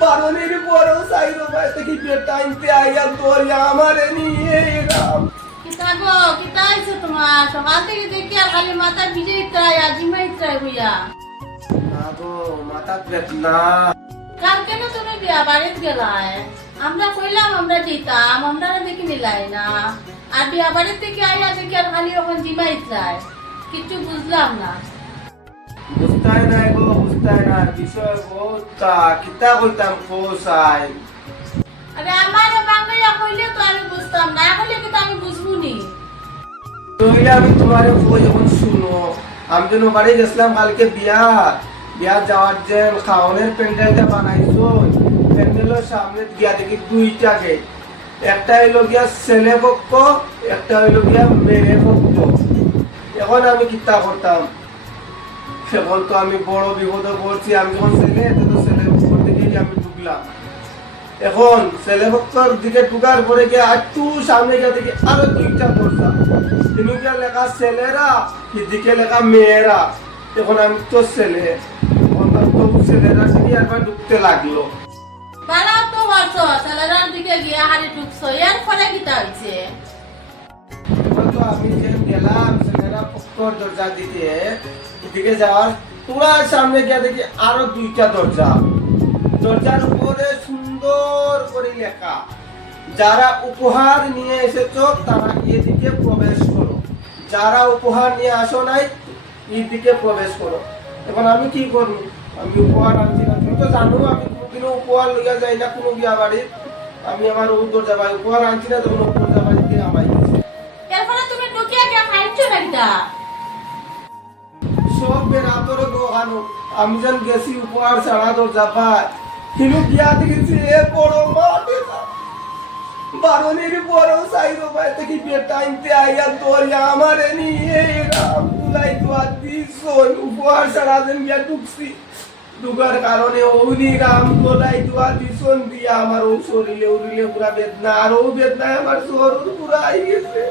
বারণের পরেও সাইরো ভাই থেকে বেটাইতে আইয়া দরিয়া আমারে নিয়ে রাম। কিতা গো কিতা আইছে তোমার সকাল থেকে দেখি আর খালি মাথা ভিজে ইত্রায় আজিমা ইত্রায় হইয়া। না গো মাথা বেদনা। কাল কেন তুমি বিয়া বাড়িতে গেলাই? আমরা কইলাম আমরা যেতাম, আমরা দেখি নিলাই না। আর বিয়া বাড়ির থেকে আইয়া দেখি আর খালি ওখান জিমা ইত্রায়, কিচ্ছু বুঝলাম না। বুঝতাই নাই গো বুঝতাই না বিষয় বহুতটা কিতা কইতাম কোসাই। আরে আমার বাংলাইয়া কইলে তো আমি বুঝতাম না, কইলে কিন্তু আমি বুঝবো নি। তইলে আমি তোমারে কই যখন শুনো আমি যেন বাড়ি গেছিলাম কালকে বিয়া যাওয়ার যে খাওয়ানোর প্যান্ডেলটা বানাইছো প্যান্ডেলের সামনে গিয়া দেখি দুইটা গেট, একটা হইলো গিয়া ছেলে পক্ষ একটা হইলো গিয়া মেয়ে পক্ষ। এখন আমি কিতা করতাম, সেখন তো আমি বড় বিপদে পড়ছি। আমি যখন ছেলে তো ছেলে পক্ষ থেকেই আমি ঢুকলাম। এখন ছেলে পক্ষর দিকে ঢুকার পরে গিয়ে একটু সামনে গিয়ে দেখি আরো দুইটা দরজা, তিনটা লেখা ছেলেরা এদিকে লেখা মেয়েরা। এখন আমি তো ছেলে, তবু ছেলেরা থেকে একবার ঢুকতে লাগলো। বালা তো বলছো ছেলেরার দিকে গিয়া হারি ঢুকছো, এর ফলে কিতা হইছে? এখন তো আমি যে গেলাম ছেলেরা পক্ষর দরজা দিকে এদিকে যাওয়ার পুরা সামনে গিয়ে দেখি আরো দুইটা দরজা। দরজার উপরে সুন্দর করে লেখা, যারা উপহার নিয়ে এসেছো তারা এদিকে প্রবেশ করো, যারা উপহার নিয়ে আসো নাই এদিকে প্রবেশ করো। এখন আমি কি করবো? আমি উপহার আনছি না, তুমি তো জানো আমি কোনোদিনও উপহার লইয়া যাই না কোনো বিয়া বাড়ি। আমি আমার ও দরজা বাড়ি উপহার আনছি না, তখন ও দরজা বাড়িতে আমায় দিচ্ছে। এর ফলে তুমি ঢুকিয়া গিয়া খাইছো না কিতা? সব বেরাতরে গোহানো আমি যেন গেছি উপহার ছাড়া দরজা পাই, কিন্তু গিয়া দেখেছি এ বড় মাঠে বারণের পরেও সাইরো ভাই থেকে বেটাইতে আইয়া দরিয়া আমারে নিয়ে রাম তুলাই দোয়া দিস উপহার ছাড়া যেন গিয়া ঢুকছি। ঢুকার কারণে ওনি রাম তোলাই দোয়া দিছন দিয়া আমার ও শরীরে উড়িলে পুরা বেদনা, আর ও বেদনায় আমার শরীর পুরা আই গেছে।